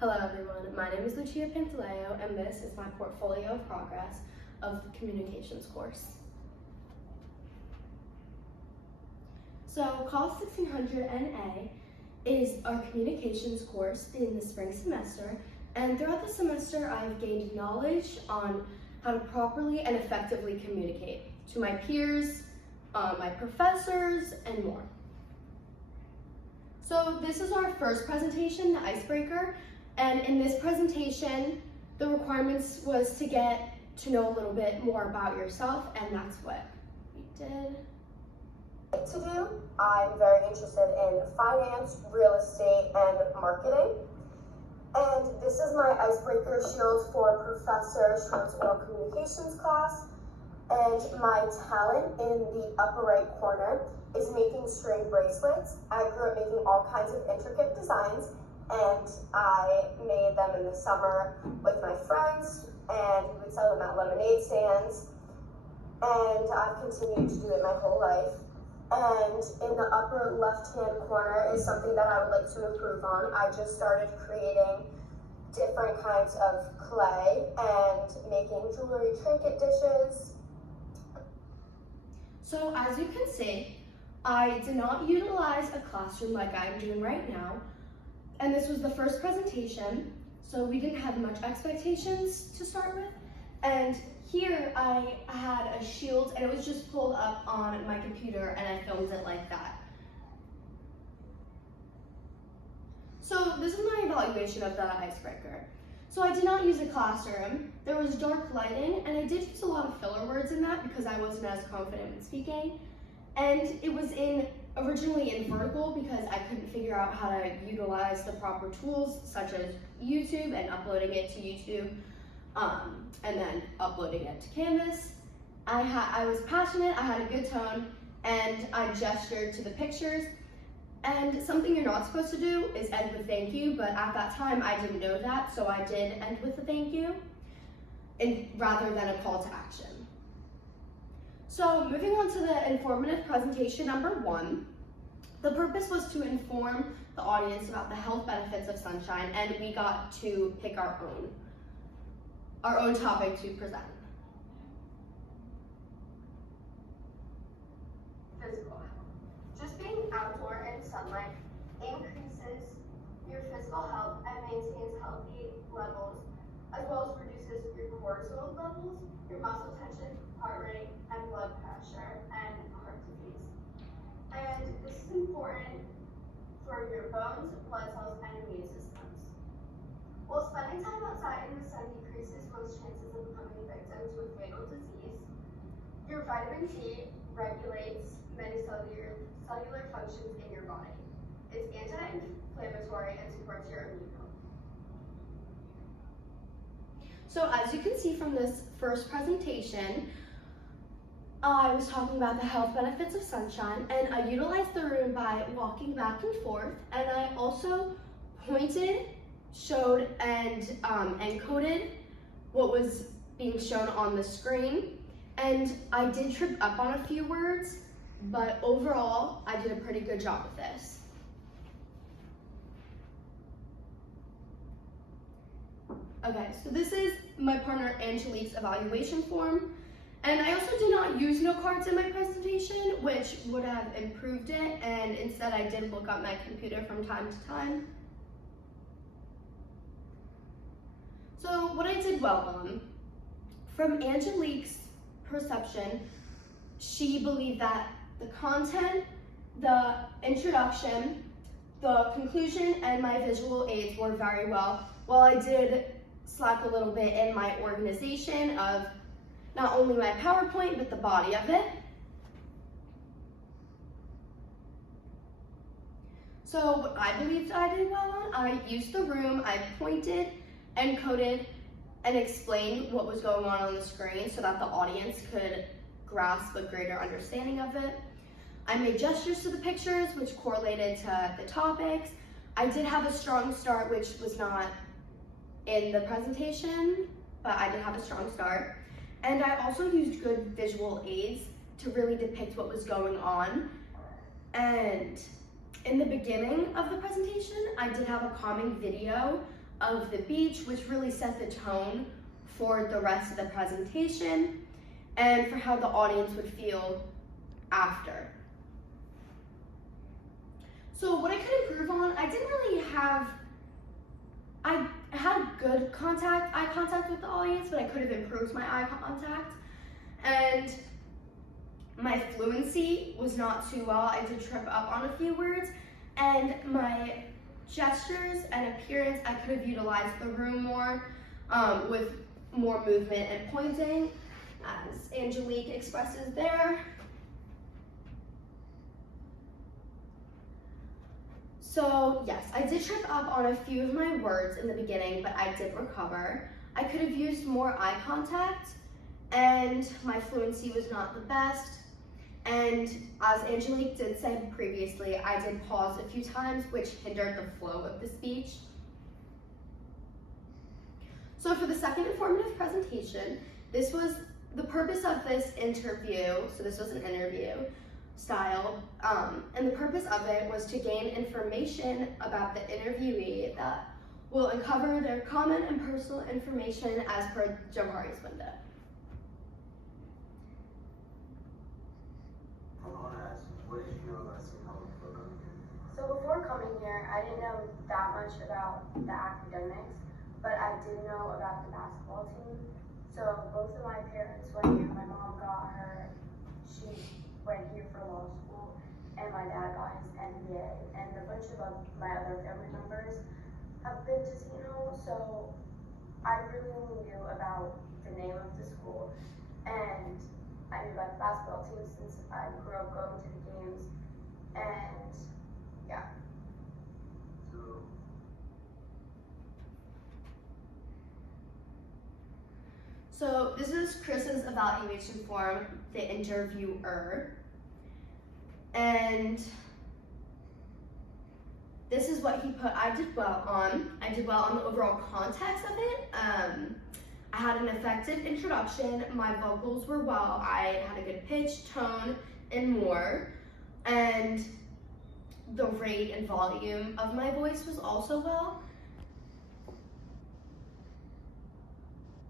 Hello everyone, my name is Lucia Pantaleo and this is my portfolio of progress of the communications course. So COS 1600 NA is our communications course in the spring semester, and throughout the semester I've gained knowledge on how to properly and effectively communicate to my peers, my professors, and more. So this is our first presentation, the icebreaker. And in this presentation, the requirements was to get to know a little bit more about yourself, and that's what we did. To do, I'm very interested in finance, real estate, and marketing. And this is my icebreaker shield for Professor Schwartz Oral Communications class. And my talent in the upper right corner is making string bracelets. I grew up making all kinds of intricate designs, and I made them in the summer with my friends, and we would sell them at lemonade stands, and I've continued to do it my whole life. And in the upper left-hand corner is something that I would like to improve on. I just started creating different kinds of clay and making jewelry trinket dishes. So as you can see, I did not utilize a classroom like I'm doing right now. And this was the first presentation, so we didn't have much expectations to start with. And here I had a shield, and it was just pulled up on my computer, and I filmed it like that. So this is my evaluation of the icebreaker. So I did not use a classroom. There was dark lighting, and I did use a lot of filler words in that because I wasn't as confident in speaking. And it was originally in vertical because I couldn't figure out how to utilize the proper tools such as YouTube and uploading it to YouTube and then uploading it to Canvas. I was passionate, I had a good tone, and I gestured to the pictures. And something you're not supposed to do is end with thank you, but at that time I didn't know that, so I did end with a thank you rather than a call to action. So moving on to the informative presentation number 1, the purpose was to inform the audience about the health benefits of sunshine, and we got to pick our own topic to present. Physical health. Just being outdoor in sunlight increases your physical health and maintains healthy levels, as well as reduces your cortisol levels, your muscle tension, heart rate, and blood pressure, and heart disease. And this is important for your bones, blood cells, and immune systems. While spending time outside in the sun decreases one's chances of becoming a victim to a fatal disease, your vitamin D regulates many cellular functions in your body. It's anti-inflammatory and supports your immune health. So as you can see from this first presentation, I was talking about the health benefits of sunshine, and I utilized the room by walking back and forth, and I also pointed, showed, and encoded what was being shown on the screen. And I did trip up on a few words, but overall, I did a pretty good job with this. Okay, so this is my partner Angelique's evaluation form. And I also did not use note cards in my presentation, which would have improved it, and instead I did look up my computer from time to time. So what I did well on, from Angelique's perception, she believed that the content, the introduction, the conclusion, and my visual aids were very well, while I did slack a little bit in my organization of not only my PowerPoint, but the body of it. So what I believed I did well on, I used the room, I pointed, encoded, and explained what was going on the screen so that the audience could grasp a greater understanding of it. I made gestures to the pictures, which correlated to the topics. I did have a strong start, which was not in the presentation, but I did have a strong start. And I also used good visual aids to really depict what was going on. And in the beginning of the presentation, I did have a calming video of the beach, which really set the tone for the rest of the presentation and for how the audience would feel after. So what I could improve on, I had good eye contact with the audience, but I could have improved my eye contact. And my fluency was not too well. I did trip up on a few words, and my gestures and appearance, I could have utilized the room more with more movement and pointing, as Angelique expresses there. So yes, I did trip up on a few of my words in the beginning, but I did recover. I could have used more eye contact, and my fluency was not the best. And as Angelique did say previously, I did pause a few times, which hindered the flow of the speech. So for the second informative presentation, this was the purpose of this interview. So this was an interview style, and the purpose of it was to gain information about the interviewee that will uncover their common and personal information as per Johari's window. What did you know about St. Helens before coming here? So before coming here, I didn't know that much about the academics, but I did know about the basketball team. So both of my parents went here. My mom got her, she went here for law school, and my dad got his MBA, and a bunch of my other family members have been to St. Helens, so I really knew about the name of the school, and I knew about the basketball team since I grew up going to the games, and yeah. So this is Chris's evaluation form, the interviewer. And this is what he put I did well on. I did well on the overall context of it. I had an effective introduction. My vocals were well. I had a good pitch, tone, and more. And the rate and volume of my voice was also well.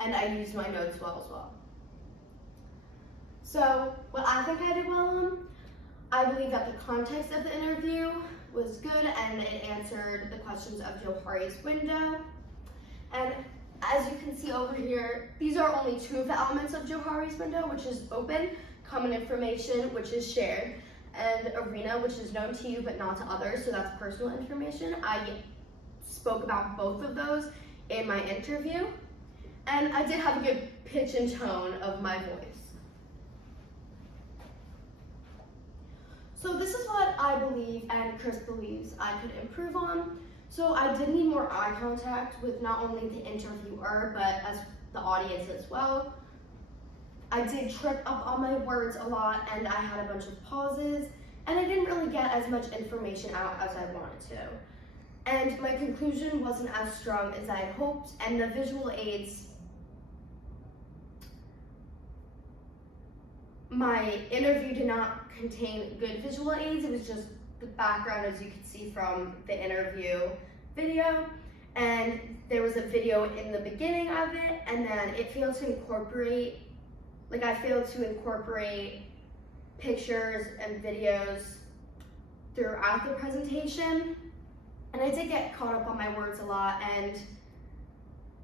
And I used my notes well as well. So what I think I did well on, I believe that the context of the interview was good and it answered the questions of Johari's window. And as you can see over here, these are only two of the elements of Johari's window, which is open, common information, which is shared, and arena, which is known to you but not to others, so that's personal information. I spoke about both of those in my interview, and I did have a good pitch and tone of my voice. So this is what I believe and Chris believes I could improve on. So I did need more eye contact with not only the interviewer, but as the audience as well. I did trip up on my words a lot and I had a bunch of pauses and I didn't really get as much information out as I wanted to. And my conclusion wasn't as strong as I had hoped, and the visual aids, my interview did not contain good visual aids. It was just the background, as you can see from the interview video, and there was a video in the beginning of it, and then it failed to incorporate, I failed to incorporate pictures and videos throughout the presentation, and I did get caught up on my words a lot, and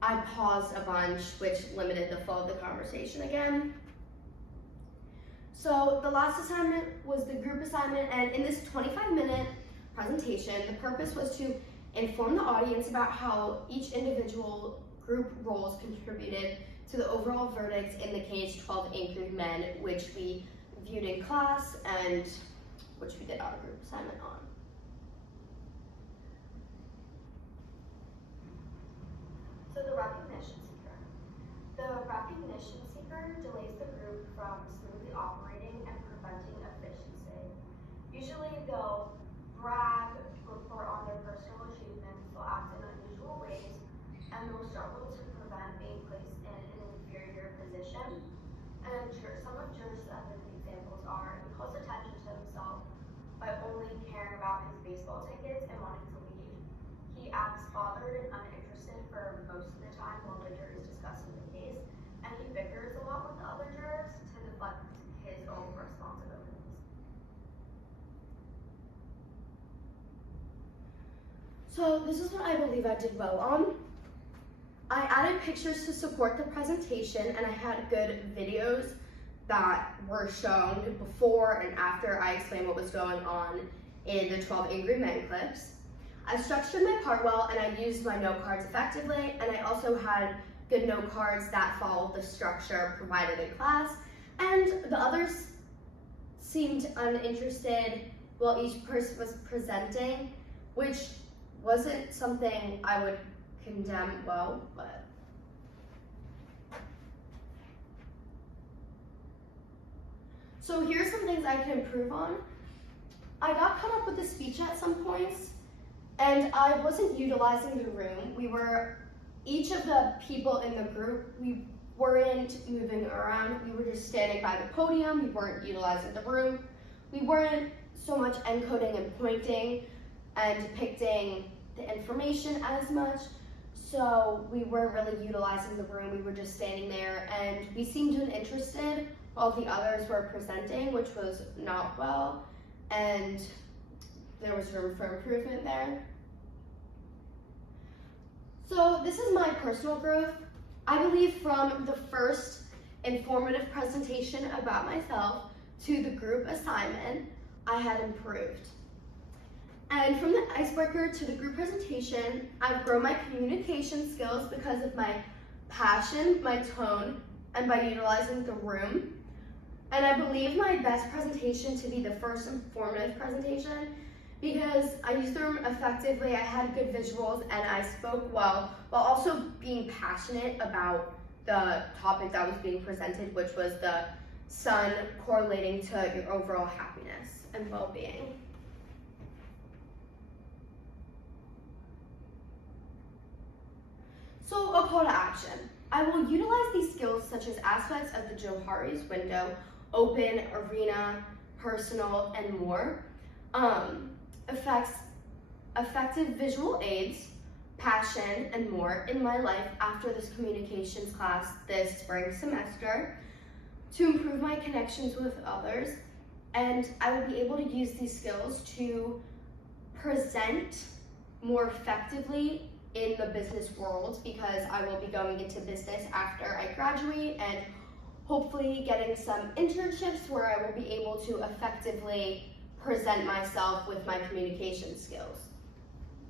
I paused a bunch, which limited the flow of the conversation again. So the last assignment was the group assignment, and in this 25-minute presentation, the purpose was to inform the audience about how each individual group roles contributed to the overall verdict in the K-12 Angry Men, which we viewed in class and which we did our group assignment on. So the recognition seeker. The recognition seeker delays the group from smoothly operating and preventing efficiency. Usually they'll brag, report on their personal achievements, they'll act in unusual ways, and they'll struggle to prevent being placed in an inferior position. And some of Jer's examples are, he calls attention to himself by only caring about his baseball tickets and wanting to leave. He acts bothered and uninterested for most of the time while the jury is discussing the case, and he bickers a lot with the other jurors to deflect his own responsibilities. So this is what I believe I did well on. I added pictures to support the presentation, and I had good videos that were shown before and after I explained what was going on in the 12 Angry Men clips. I structured my part well, and I used my note cards effectively, and I also had good note cards that followed the structure provided in class, and the others seemed uninterested while each person was presenting, which wasn't something I would condemn well, but so here's some things I can improve on. I got caught up with the speech at some points, and I wasn't utilizing the room. Each of the people in the group, we weren't moving around. We were just standing by the podium. We weren't utilizing the room. We weren't so much encoding and pointing and depicting the information as much. So we weren't really utilizing the room. We were just standing there, and we seemed uninterested while the others were presenting, which was not well, and there was room for improvement there. So this is my personal growth. I believe from the first informative presentation about myself to the group assignment, I had improved. And from the icebreaker to the group presentation, I've grown my communication skills because of my passion, my tone, and by utilizing the room. And I believe my best presentation to be the first informative presentation because I used the room effectively, I had good visuals, and I spoke well, while also being passionate about the topic that was being presented, which was the sun correlating to your overall happiness and well-being. So a call to action. I will utilize these skills such as aspects of the Johari's window, open, arena, personal, and more. Effective visual aids, passion, and more in my life after this communications class this spring semester to improve my connections with others. And I will be able to use these skills to present more effectively in the business world because I will be going into business after I graduate and hopefully getting some internships where I will be able to effectively present myself with my communication skills.